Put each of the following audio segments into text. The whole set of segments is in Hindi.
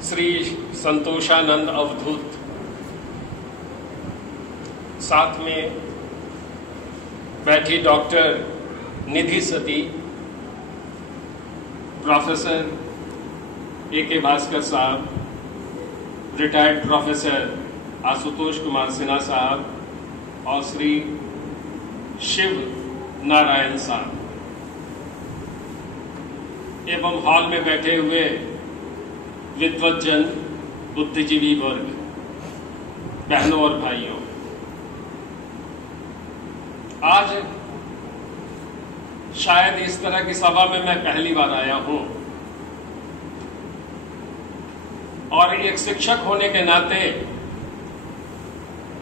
श्री संतोषानंद अवधूत, साथ में बैठी डॉक्टर निधि सती, प्रोफेसर ए.के. भास्कर साहब, रिटायर्ड प्रोफेसर आशुतोष कुमार सिन्हा साहब और श्री शिव नारायण साहब एवं हॉल में बैठे हुए विद्वज्जन, बुद्धिजीवी वर्ग, बहनों और भाइयों, आज शायद इस तरह की सभा में मैं पहली बार आया हूं और एक शिक्षक होने के नाते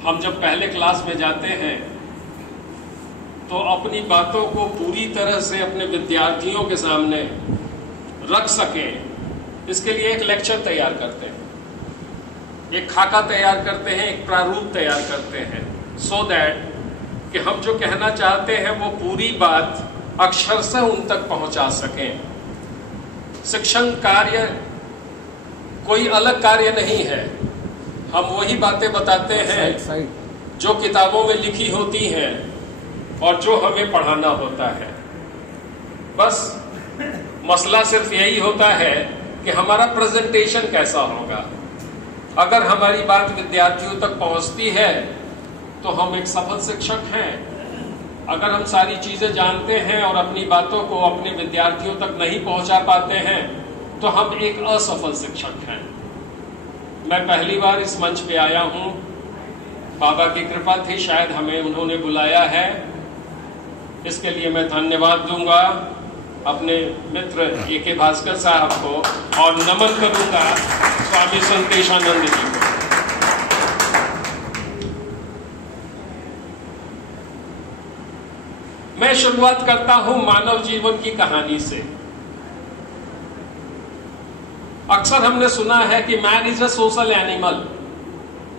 हम जब पहले क्लास में जाते हैं तो अपनी बातों को पूरी तरह से अपने विद्यार्थियों के सामने रख सकें, इसके लिए एक लेक्चर तैयार करते हैं, एक खाका तैयार करते हैं, एक प्रारूप तैयार करते हैं, सो दैट कि हम जो कहना चाहते हैं वो पूरी बात अक्षरशः उन तक पहुंचा सकें। शिक्षण कार्य कोई अलग कार्य नहीं है, हम वही बातें बताते हैं जो किताबों में लिखी होती हैं और जो हमें पढ़ाना होता है। बस मसला सिर्फ यही होता है कि हमारा प्रेजेंटेशन कैसा होगा। अगर हमारी बात विद्यार्थियों तक पहुंचती है तो हम एक सफल शिक्षक हैं। अगर हम सारी चीजें जानते हैं और अपनी बातों को अपने विद्यार्थियों तक नहीं पहुंचा पाते हैं तो हम एक असफल शिक्षक हैं। मैं पहली बार इस मंच पे आया हूं, बाबा की कृपा थी, शायद हमें उन्होंने बुलाया है, इसके लिए मैं धन्यवाद दूंगा अपने मित्र ए.के. भास्कर साहब को और नमन करूंगा स्वामी संतोषानंद जी को। मैं शुरुआत करता हूं मानव जीवन की कहानी से। अक्सर हमने सुना है कि man is a social animal.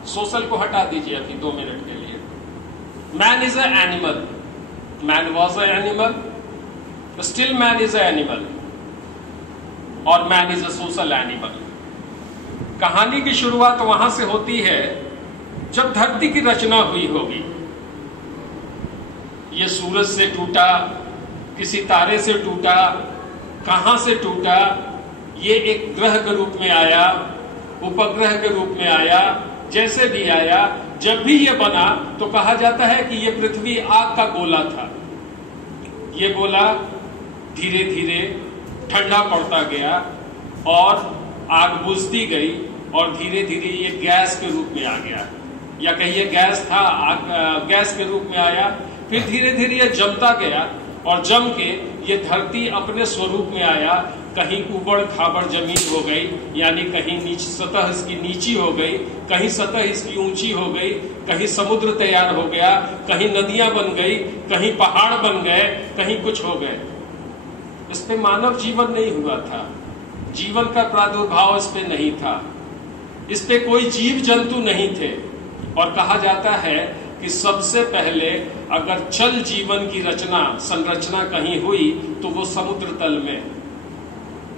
Social को हटा दीजिए अभी 2 मिनट के लिए। Man is a animal, man was a animal, still man is a animal और man is a social animal. कहानी की शुरुआत वहां से होती है जब धरती की रचना हुई होगी। ये सूरज से टूटा, किसी तारे से टूटा, कहां से टूटा, ये एक ग्रह के रूप में आया, उपग्रह के रूप में आया, जैसे भी आया, जब भी ये बना तो कहा जाता है कि ये पृथ्वी आग का गोला था। ये गोला धीरे धीरे ठंडा पड़ता गया और आग बुझती गई और धीरे धीरे ये गैस के रूप में आ गया, या कहिए गैस था, आग गैस के रूप में आया। फिर धीरे धीरे ये जमता गया और जम के ये धरती अपने स्वरूप में आया। कहीं उबड़ खाबड़ जमीन हो गई, यानी कहीं सतह इसकी नीची हो गई, कहीं सतह इसकी ऊंची हो गई, कहीं समुद्र तैयार हो गया, कहीं नदियां बन गई, कहीं पहाड़ बन गए, कहीं कुछ हो गए। इस पे मानव जीवन नहीं हुआ था, जीवन का प्रादुर्भाव इस पे नहीं था, इस पे कोई जीव जंतु नहीं थे। और कहा जाता है कि सबसे पहले अगर चल जीवन की रचना, संरचना कहीं हुई तो वो समुद्र तल में।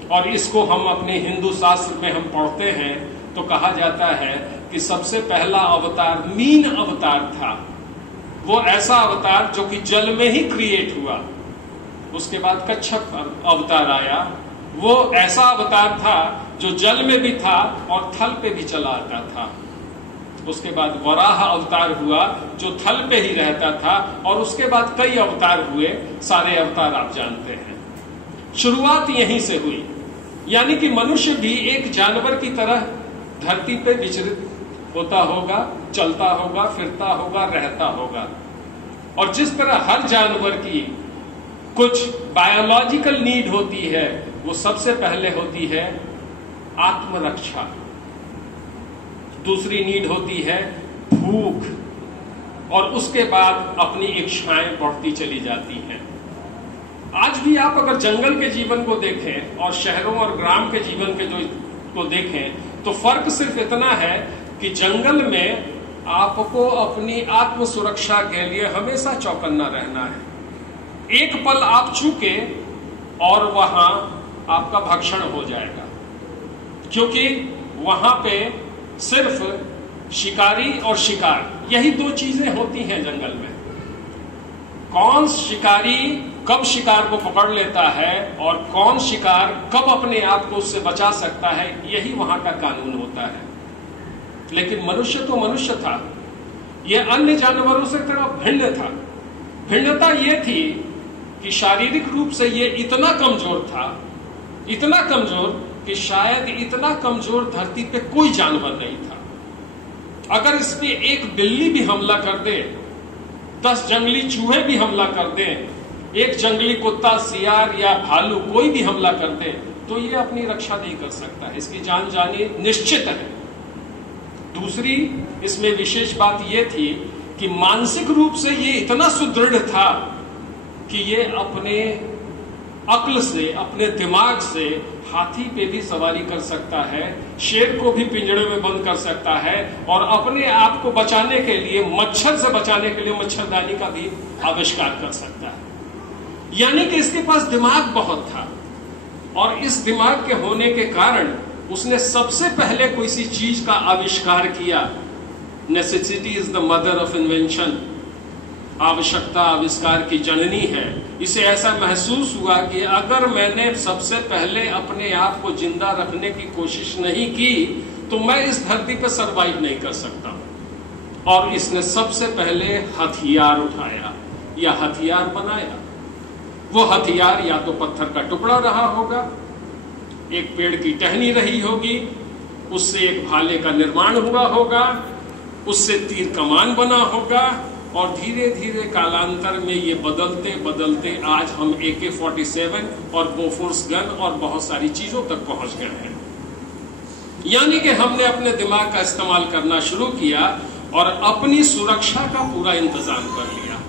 और इसको हम अपने हिंदू शास्त्र में हम पढ़ते हैं तो कहा जाता है कि सबसे पहला अवतार मीन अवतार था। वो ऐसा अवतार जो कि जल में ही क्रिएट हुआ। उसके बाद कच्छप अवतार आया, वो ऐसा अवतार था जो जल में भी था और थल पे भी चला आता था। उसके बाद वराह अवतार हुआ जो थल पे ही रहता था और उसके बाद कई अवतार हुए, सारे अवतार आप जानते हैं। शुरुआत यहीं से हुई, यानी कि मनुष्य भी एक जानवर की तरह धरती पे विचरित होता होगा, चलता होगा, फिरता होगा, रहता होगा। और जिस तरह हर जानवर की कुछ बायोलॉजिकल नीड होती है, वो सबसे पहले होती है आत्मरक्षा, दूसरी नीड होती है भूख, और उसके बाद अपनी इच्छाएं बढ़ती चली जाती हैं। आज भी आप अगर जंगल के जीवन को देखें और शहरों और ग्राम के जीवन के को देखें तो फर्क सिर्फ इतना है कि जंगल में आपको अपनी आत्म सुरक्षा के लिए हमेशा चौकन्ना रहना है। एक पल आप चूके और वहां आपका भक्षण हो जाएगा, क्योंकि वहां पे सिर्फ शिकारी और शिकार, यही दो चीजें होती हैं जंगल में। कौन शिकारी कब शिकार को पकड़ लेता है और कौन शिकार कब अपने आप को उससे बचा सकता है, यही वहां का कानून होता है। लेकिन मनुष्य तो मनुष्य था, यह अन्य जानवरों से तरह भिन्न था। भिन्नता यह थी कि शारीरिक रूप से यह इतना कमजोर था, इतना कमजोर कि शायद इतना कमजोर धरती पे कोई जानवर नहीं था। अगर इस पे एक बिल्ली भी हमला कर दे, 10 जंगली चूहे भी हमला कर दे, एक जंगली कुत्ता, सियार या भालू कोई भी हमला कर दे, तो ये अपनी रक्षा नहीं कर सकता, इसकी जान जानी निश्चित है। दूसरी इसमें विशेष बात यह थी कि मानसिक रूप से ये इतना सुदृढ़ था कि ये अपने अक्ल से, अपने दिमाग से हाथी पे भी सवारी कर सकता है, शेर को भी पिंजरे में बंद कर सकता है, और अपने आप को बचाने के लिए, मच्छर से बचाने के लिए मच्छरदानी का भी आविष्कार कर सकता है। यानी कि इसके पास दिमाग बहुत था, और इस दिमाग के होने के कारण उसने सबसे पहले कोई सी चीज का आविष्कार किया। Necessity is the mother of invention. आवश्यकता आविष्कार की जननी है। इसे ऐसा महसूस हुआ कि अगर मैंने सबसे पहले अपने आप को जिंदा रखने की कोशिश नहीं की तो मैं इस धरती पर सरवाइव नहीं कर सकता। और इसने सबसे पहले हथियार उठाया या हथियार बनाया। वो हथियार या तो पत्थर का टुकड़ा रहा होगा, एक पेड़ की टहनी रही होगी, उससे एक भाले का निर्माण हुआ होगा, उससे तीर कमान बना होगा, और धीरे धीरे कालांतर में ये बदलते बदलते आज हम AK-47 और बोफोर्स गन और बहुत सारी चीजों तक पहुंच गए हैं। यानी कि हमने अपने दिमाग का इस्तेमाल करना शुरू किया और अपनी सुरक्षा का पूरा इंतजाम कर लिया।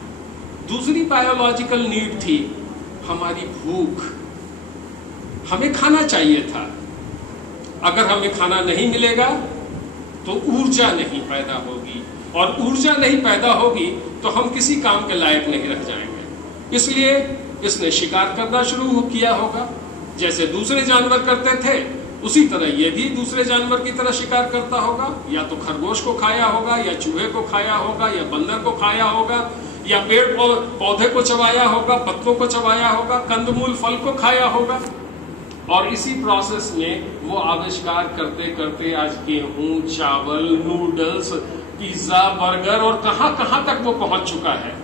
दूसरी बायोलॉजिकल नीड थी हमारी भूख। हमें खाना चाहिए था। अगर हमें खाना नहीं मिलेगा तो ऊर्जा नहीं पैदा होगी, और ऊर्जा नहीं पैदा होगी तो हम किसी काम के लायक नहीं रह जाएंगे। इसलिए इसने शिकार करना शुरू किया होगा। जैसे दूसरे जानवर करते थे उसी तरह ये भी दूसरे जानवर की तरह शिकार करता होगा। या तो खरगोश को खाया होगा, या चूहे को खाया होगा, या बंदर को खाया होगा, या पेड़ पौधे को चबाया होगा, पत्तों को चबाया होगा, कंदमूल फल को खाया होगा। और इसी प्रोसेस में वो आविष्कार करते करते आज गेहूं, चावल, नूडल्स, पिज्जा, बर्गर और कहां कहां तक वो पहुंच चुका है।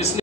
इसने